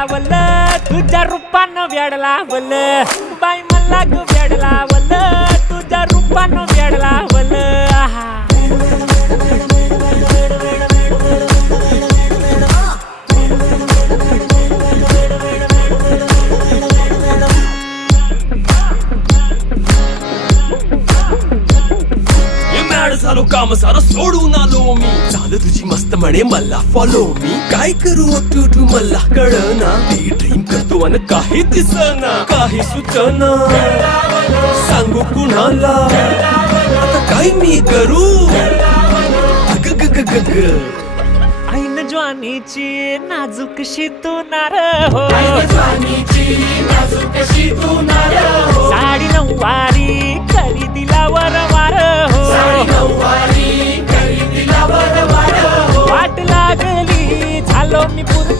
लावल तुझ्या रूपानं वेड लावल बाई मला ग वेड लावल तुझ्या रूपानं वेड लावल झालो काम सारं सोडून आलो मी झालं तुझी मस्त म्हणे मला फॉलो मी काय करू टू मला कळना ती ड्रीम करतो आणि काही दिसना काही सुचना सांगू कुणाला आता काय मी करू ऐन ज्वानीची नाजूकशी तू नार हो साडी नऊवारी करी दिलावर वार हो वाट लागली झालो मी पूर्ण